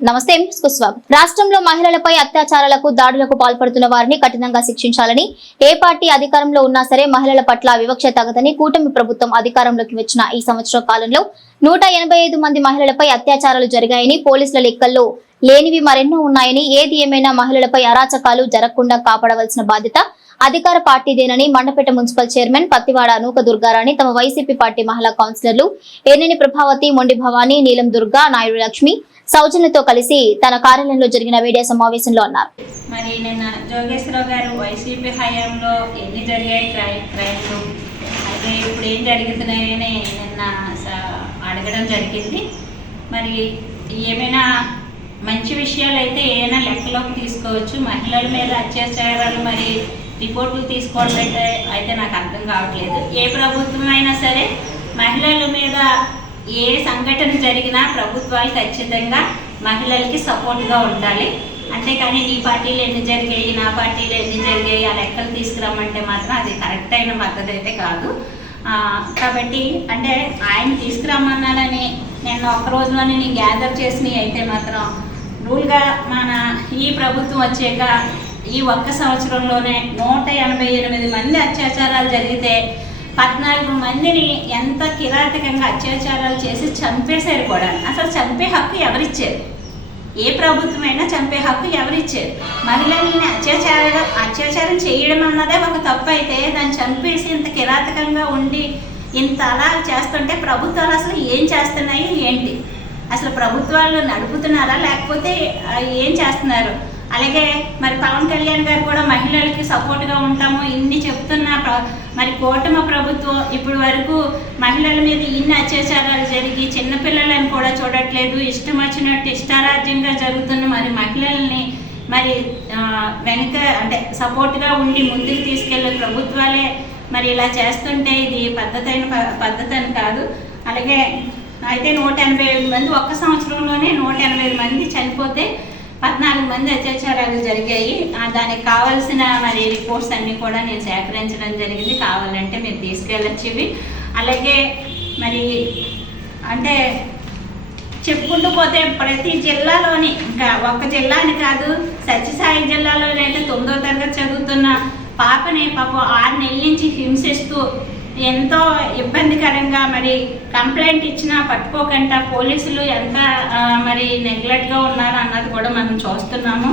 నమస్తే రాష్ట్రంలో మహిళలపై అత్యాచారాలకు దాడులకు పాల్పడుతున్న వారిని కఠినంగా శిక్షించాలని ఏ పార్టీ అధికారంలో ఉన్నా సరే మహిళల పట్ల వివక్ష తగదని కూటమి ప్రభుత్వం అధికారంలోకి వచ్చిన ఈ సంవత్సర కాలంలో నూట ఎనభై ఐదు మంది మహిళలపై అత్యాచారాలు జరిగాయని పోలీసుల లెక్కల్లో లేనివి మరెన్నో ఉన్నాయని ఏది ఏమైనా మహిళలపై అరాచకాలు జరగకుండా కాపాడవలసిన బాధ్యత అధికార పార్టీదేనని మండపేట మున్సిపల్ చైర్మన్ పత్తివాడ అనూక దుర్గారాణి తమ వైసీపీ పార్టీ మహిళా కౌన్సిలర్లు ఎన్నెని ప్రభావతి మొండి భవానీ నీలం దుర్గా నాయుడు లక్ష్మి సౌజన్యతో కలిసి తన కార్యాలయంలో జరిగిన మీడియా సమావేశంలో అన్నారు. మరి నిన్న జోగేశ్వరరావు గారు వైసీపీ హయాంలో ఎన్ని జరిగాయి క్రై క్రైమ్లు? అయితే ఇప్పుడు ఏం జరుగుతున్నాయని నిన్న స- అడగడం జరిగింది. మరి ఏమైనా మంచి విషయాలు అయితే ఏమైనా లెక్కలోకి తీసుకోవచ్చు? మహిళల మీద అత్యాచారాలు మరి రిపోర్టులు తీసుకోవడం అయితే అయితే నాకు అర్థం కావట్లేదు. ఏ ప్రభుత్వం అయినా సరే మహిళల మీద ఏ సంఘటన జరిగినా ప్రభుత్వాలు ఖచ్చితంగా మహిళలకి సపోర్ట్గా ఉండాలి. అంతేకాని నీ పార్టీలు ఎన్ని జరిగాయి నా పార్టీలు ఎన్ని జరిగాయి ఆ లెక్కలు తీసుకురమ్మంటే మాత్రం అది కరెక్ట్ అయిన పద్ధతి అయితే కాదు కాబట్టి అంటే ఆయన తీసుకురమ్మన్నారని నేను ఒక్క రోజులోనే నేను గ్యాదర్ చేసినవి అయితే మాత్రం రూల్గా మన ఈ ప్రభుత్వం వచ్చాక ఈ ఒక్క సంవత్సరంలోనే నూట ఎనభై ఎనిమిది మంది అత్యాచారాలు జరిగితే పద్నాలుగు మందిని ఎంత కిరాతకంగా అత్యాచారాలు చేసి చంపేశారు కూడా. అసలు చంపే హక్కు ఎవరిచ్చారు ఏ ప్రభుత్వమైనా చంపే హక్కు ఎవరిచ్చారు మహిళల్ని అత్యాచారం అత్యాచారం చేయడం అన్నదే ఒక తప్పు అయితే దాన్ని చంపేసి ఇంత కిరాతకంగా ఉండి ఇంత అలా చేస్తుంటే ప్రభుత్వాలు అసలు ఏం చేస్తున్నాయి ఏంటి? అసలు ప్రభుత్వాలు నడుపుతున్నారా? లేకపోతే ఏం చేస్తున్నారు? అలాగే మరి పవన్ కళ్యాణ్ గారు కూడా మహిళలకి సపోర్ట్గా ఉంటాము. ఇన్ని చెప్తున్న మరి కూటమి ప్రభుత్వం ఇప్పుడు వరకు మహిళల మీద ఇన్ని అత్యాచారాలు జరిగి చిన్నపిల్లలను కూడా చూడట్లేదు. ఇష్టం వచ్చినట్టు ఇష్టారాజ్యంగా జరుగుతున్న మరి మహిళల్ని మరి వెనక అంటే సపోర్ట్గా ఉండి ముందుకు తీసుకెళ్ళే ప్రభుత్వాలే మరి ఇలా చేస్తుంటే ఇది పద్ధతైన ప- పద్ధతి అని కాదు. అలాగే అయితే నూట ఎనభై ఐదు మంది ఒక్క సంవత్సరంలోనే నూట ఎనభై ఐదు మంది చనిపోతే పద్నాలుగు మంది అత్యాచారాలు జరిగాయి. దానికి కావాల్సిన మరి రిపోర్ట్స్ అన్నీ కూడా నేను సేకరించడం జరిగింది. కావాలంటే మీరు తీసుకెళ్ళచ్చు ఇవి. అలాగే మరి అంటే చెప్పుకుంటూ పోతే ప్రతి జిల్లాలోని ఇంకా ఒక జిల్లా అని కాదు సత్యసాయి జిల్లాలోనైతే తొమ్మిదో తరగతి చదువుతున్న పాపని పాపం ఆరు నెలల నుంచి హింసిస్తూ ఎంతో ఇబ్బందికరంగా మరి కంప్లైంట్ ఇచ్చినా పట్టుకోకుండా పోలీసులు ఎంత మరి నెగ్లెక్ట్గా ఉన్నారు అన్నది కూడా మనం చూస్తున్నాము.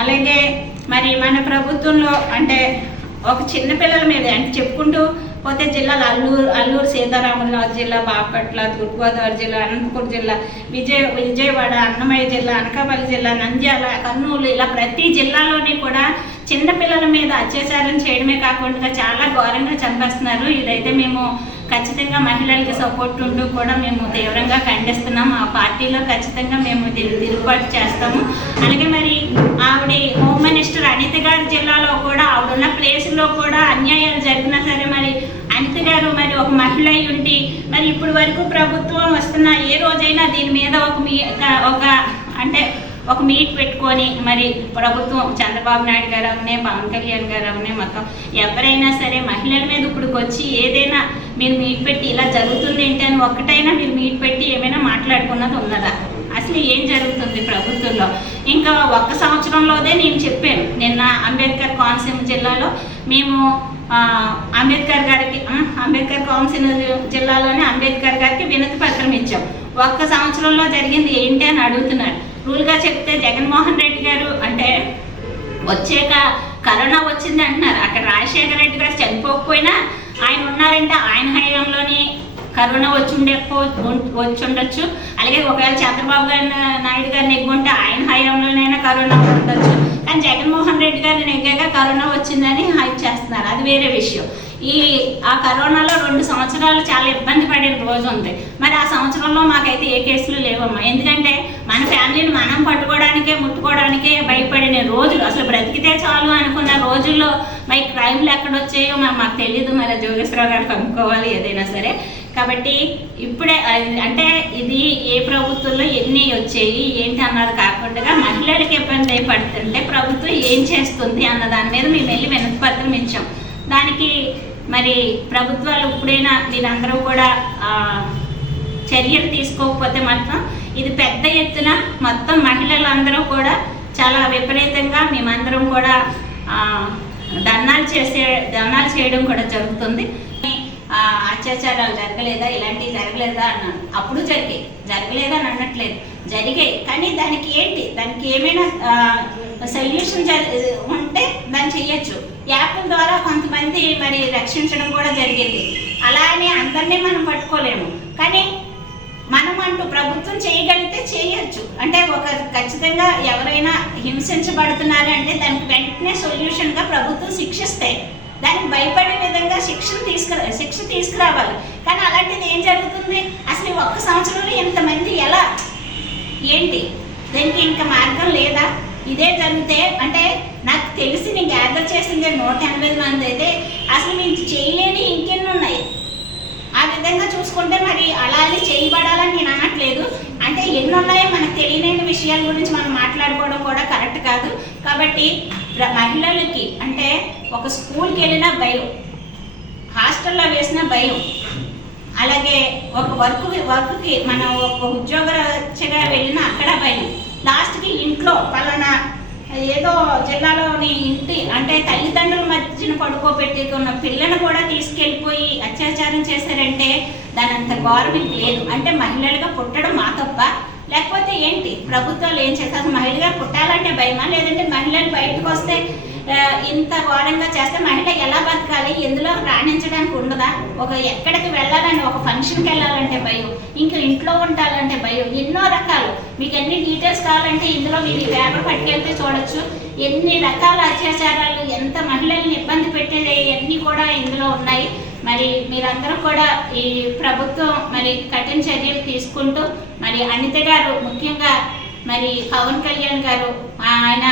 అలాగే మరి మన ప్రభుత్వంలో అంటే ఒక చిన్న పిల్లల మీద అంటే చెప్పుకుంటూ పోతే జిల్లాలు అల్లూరు అల్లూరు సీతారామరాజు జిల్లా బాపట్ల తూర్పుగోదావరి జిల్లా అనంతపురం జిల్లా విజయ విజయవాడ అన్నమయ్య జిల్లా అనకాపల్లి జిల్లా నంద్యాల కర్నూలు ఇలా ప్రతి జిల్లాలోని కూడా చిన్నపిల్లల మీద అత్యాచారం చేయడమే కాకుండా చాలా ఘోరంగా చంపేస్తున్నారు. ఇదైతే మేము ఖచ్చితంగా మహిళలకి సపోర్ట్ ఉంటూ కూడా మేము తీవ్రంగా ఖండిస్తున్నాము. ఆ పార్టీలో ఖచ్చితంగా మేము తిరుగుబాటు చేస్తాము. అలాగే మరి ఆవిడ హోమ్ అనిత గారి జిల్లాలో కూడా ఆవిడున్న ప్లేస్లో కూడా అన్యాయాలు జరిగినా సరే మరి అనిత గారు మరి ఒక మహిళ అయి ఉండి మరి ఇప్పుడు వరకు ప్రభుత్వం వస్తున్న ఏ రోజైనా దీని మీద ఒక మీ ఒక- అంటే ఒక మీట్ పెట్టుకొని మరి ప్రభుత్వం చంద్రబాబు నాయుడు గారు అవునే పవన్ కళ్యాణ్ గారు అవునే మొత్తం ఎవరైనా సరే మహిళల మీద ఇప్పుడు వచ్చి ఏదైనా మీరు మీట్ పెట్టి ఇలా జరుగుతుంది ఏంటి అని ఒక్కటైనా మీరు మీట్ పెట్టి ఏమైనా మాట్లాడుకున్నది ఉన్నదా? అసలు ఏం జరుగుతుంది ప్రభుత్వంలో? ఇంకా ఒక్క సంవత్సరంలోదే నేను చెప్పాను. నిన్న అంబేద్కర్ కోనసీమ జిల్లాలో మేము అంబేద్కర్ గారికి అంబేద్కర్ కోనసీమ జిల్లాలోనే అంబేద్కర్ గారికి వినతి పత్రం ఇచ్చాం. ఒక్క సంవత్సరంలో జరిగింది ఏంటి అని అడుగుతున్నారు. రూల్గా చెప్తే జగన్మోహన్ రెడ్డి గారు అంటే వచ్చాక కరోనా వచ్చింది అంటున్నారు. అక్కడ రాజశేఖర రెడ్డి గారు చనిపోకపోయినా ఆయన ఉన్నారంటే ఆయన హయాంలోని కరోనా వచ్చి ఉండకపో వచ్చి ఉండొచ్చు అలాగే ఒకవేళ చంద్రబాబు గారి నాయుడు గారిని ఎగ్గుంటే ఆయన హయాంలోనైనా కరోనా ఉండొచ్చు. కానీ జగన్మోహన్ రెడ్డి గారిని ఎగ్గాక కరోనా వచ్చిందని హైప్ చేస్తున్నారు. అది వేరే విషయం. ఈ ఆ కరోనాలో రెండు సంవత్సరాలు చాలా ఇబ్బంది పడిన రోజు ఉంది. మరి ఆ సంవత్సరంలో మాకైతే ఏ కేసులు లేవమ్మా. ఎందుకంటే మన ఫ్యామిలీని మనం పట్టుకోవడానికే ముట్టుకోవడానికే భయపడిన రోజులు అసలు బ్రతికితే చాలు అనుకున్న రోజుల్లో మరి క్రైమ్లు ఎక్కడొచ్చాయో మరి మాకు తెలియదు మరి జోగేశ్వరరావు గారు కనుక్కోవాలి ఏదైనా సరే. కాబట్టి ఇప్పుడే అంటే ఇది ఏ ప్రభుత్వంలో ఎన్ని వచ్చాయి ఏంటి అన్నది కాకుండా మహిళలకు ఇబ్బంది అయి పడుతుంటే ప్రభుత్వం ఏం చేస్తుంది అన్న దాని మీద మేము వెళ్ళి వినతి పత్రం ఇచ్చాం. దానికి మరి ప్రభుత్వాలు ఇప్పుడైనా మీరందరూ కూడా చర్యలు తీసుకోకపోతే మాత్రం ఇది పెద్ద ఎత్తున మొత్తం మహిళలందరూ కూడా చాలా విపరీతంగా మేమందరం కూడా దన్నాలు ధర్నాలు చేసే ధర్నాలు చేయడం కూడా జరుగుతుంది. ఆ, అత్యాచారాలు జరగలేదా? ఇలాంటివి జరగలేదా అన్నాను అప్పుడు జరిగాయి జరగలేదని అనట్లేదు. జరిగాయి కానీ దానికి ఏంటి? దానికి ఏమైనా సొల్యూషన్ ఉంటే దాన్ని చెయ్యొచ్చు. యాప్ల ద్వారా కొంతమంది మరి రక్షించడం కూడా జరిగింది. అలా అని అందరినీ మనం పట్టుకోలేము. కానీ మనం అంటూ ప్రభుత్వం చేయగలిగితే చేయొచ్చు. అంటే ఒక ఖచ్చితంగా ఎవరైనా హింసించబడుతున్నారు అంటే దానికి వెంటనే సొల్యూషన్గా ప్రభుత్వం శిక్షిస్తాయి దానికి భయపడే విధంగా శిక్షను తీసుకురా శిక్ష తీసుకురావాలి. కానీ అలాంటిది ఏం జరుగుతుంది? అసలు ఒక్క సంవత్సరంలో ఇంతమంది ఎలా? ఏంటి? దానికి ఇంకా మార్గం లేదా? ఇదే జరిగితే అంటే నాకు తెలిసి నేను గ్యాదర్ చేసింది నూట ఎనభై మంది అయితే అసలు మేము చేయలేని ఇంకెన్ని ఉన్నాయి? ఆ విధంగా చూసుకుంటే మరి అలా అని చేయబడాలని నేను అనట్లేదు. అంటే ఎన్ని ఉన్నాయో మనకు తెలియని విషయాల గురించి మనం మాట్లాడుకోవడం కూడా కరెక్ట్ కాదు. కాబట్టి మహిళలకి అంటే ఒక స్కూల్కి వెళ్ళినా భయం హాస్టల్లో వేసిన భయం అలాగే ఒక వర్క్ వర్క్కి మనం ఒక ఉద్యోగరీత్యగా వెళ్ళినా అక్కడ భయం లాస్ట్కి ఇంట్లో పలానా ఏదో జిల్లాలోని ఇంటి అంటే తల్లిదండ్రుల మధ్యన పడుకోబెట్టుకున్న పిల్లను కూడా తీసుకెళ్ళిపోయి అత్యాచారం చేశారంటే దానంత గౌరవం లేదు. అంటే మహిళలుగా పుట్టడం మా తప్ప లేకపోతే ఏంటి? ప్రభుత్వాలు ఏం చేస్తారు? మహిళగా పుట్టాలంటే భయమా? లేదంటే మహిళలు బయటకు వస్తే ఇంత ఘోరంగా చేస్తే మహిళ ఎలా బతకాలి? ఎందులో రాణించడానికి ఉండదా? ఒక ఎక్కడికి వెళ్ళాలని ఒక ఫంక్షన్కి వెళ్ళాలంటే భయం. ఇంకా ఇంట్లో ఉండాలంటే భయం. ఎన్నో రకాలు. మీకు ఎన్ని డీటెయిల్స్ కావాలంటే ఇందులో మీరు ఈ పేపర్ పట్టుకెళ్తే చూడొచ్చు. ఎన్ని రకాల అత్యాచారాలు ఎంత మహిళల్ని ఇబ్బంది పెట్టేది అన్నీ కూడా ఇందులో ఉన్నాయి. మరి మీరందరూ కూడా ఈ ప్రభుత్వం మరి కఠిన చర్యలు తీసుకుంటూ మరి అనిత గారు ముఖ్యంగా మరి పవన్ కళ్యాణ్ గారు ఆయన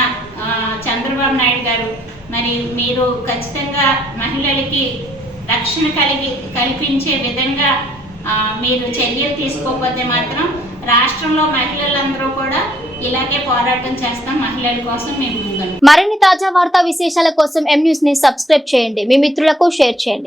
చంద్రబాబు నాయుడు గారు మరి మీరు ఖచ్చితంగా మహిళలకి రక్షణ కలిగి కల్పించే విధంగా మీరు చర్యలు తీసుకోకపోతే మాత్రం రాష్ట్రంలో మహిళలందరూ కూడా ఇలాగే పోరాటం చేస్తాం. మహిళల కోసం మేము మరిన్ని తాజా వార్తా విశేషాల కోసం ఎం న్యూస్ని సబ్స్క్రైబ్ చేయండి. మీ మిత్రులకు షేర్ చేయండి.